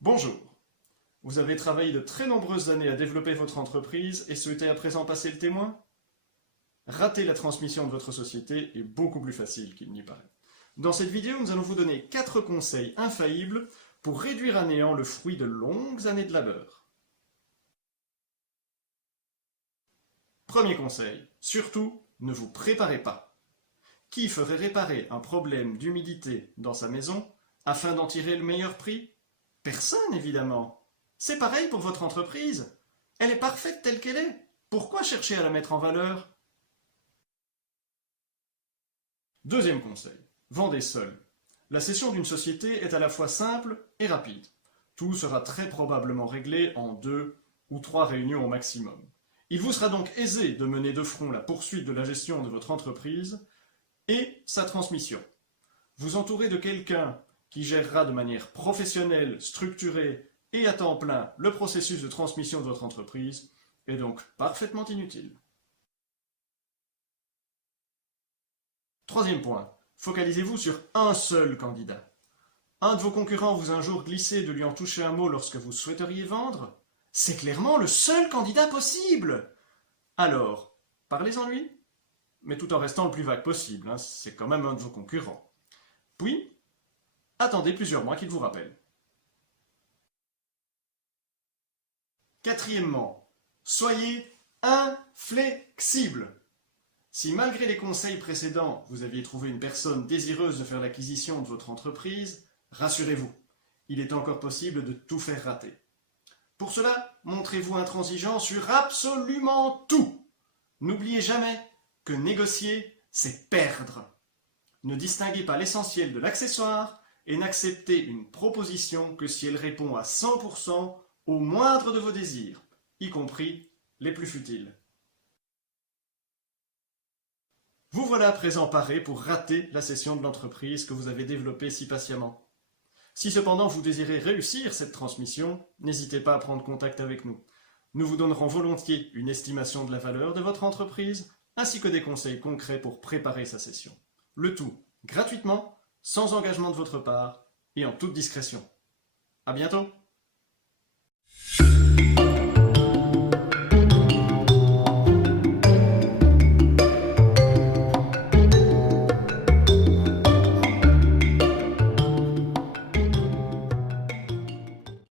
Bonjour. Vous avez travaillé de très nombreuses années à développer votre entreprise et souhaitez à présent passer le témoin? Rater la transmission de votre société est beaucoup plus facile qu'il n'y paraît. Dans cette vidéo, nous allons vous donner 4 conseils infaillibles pour réduire à néant le fruit de longues années de labeur. Premier conseil, surtout, ne vous préparez pas. Qui ferait réparer un problème d'humidité dans sa maison afin d'en tirer le meilleur prix? Personne, évidemment. C'est pareil pour votre entreprise. Elle est parfaite telle qu'elle est. Pourquoi chercher à la mettre en valeur? Deuxième conseil, vendez seul. La cession d'une société est à la fois simple et rapide. Tout sera très probablement réglé en 2 ou 3 réunions au maximum. Il vous sera donc aisé de mener de front la poursuite de la gestion de votre entreprise et sa transmission. Vous entourez de quelqu'un qui gérera de manière professionnelle, structurée et à temps plein le processus de transmission de votre entreprise est donc parfaitement inutile. Troisième point, focalisez-vous sur un seul candidat. Un de vos concurrents vous a un jour glissé de lui en toucher un mot lorsque vous souhaiteriez vendre? C'est clairement le seul candidat possible! Alors, parlez-en lui, mais tout en restant le plus vague possible, hein, c'est quand même un de vos concurrents. Puis, attendez plusieurs mois qu'il vous rappelle. Quatrièmement, soyez inflexible. Si malgré les conseils précédents, vous aviez trouvé une personne désireuse de faire l'acquisition de votre entreprise, rassurez-vous, il est encore possible de tout faire rater. Pour cela, montrez-vous intransigeant sur absolument tout. N'oubliez jamais que négocier, c'est perdre. Ne distinguez pas l'essentiel de l'accessoire et n'acceptez une proposition que si elle répond à 100% au moindre de vos désirs, y compris les plus futiles. Vous voilà à présent paré pour rater la cession de l'entreprise que vous avez développée si patiemment. Si cependant vous désirez réussir cette transmission, n'hésitez pas à prendre contact avec nous. Nous vous donnerons volontiers une estimation de la valeur de votre entreprise, ainsi que des conseils concrets pour préparer sa cession. Le tout gratuitement, sans engagement de votre part et en toute discrétion. À bientôt!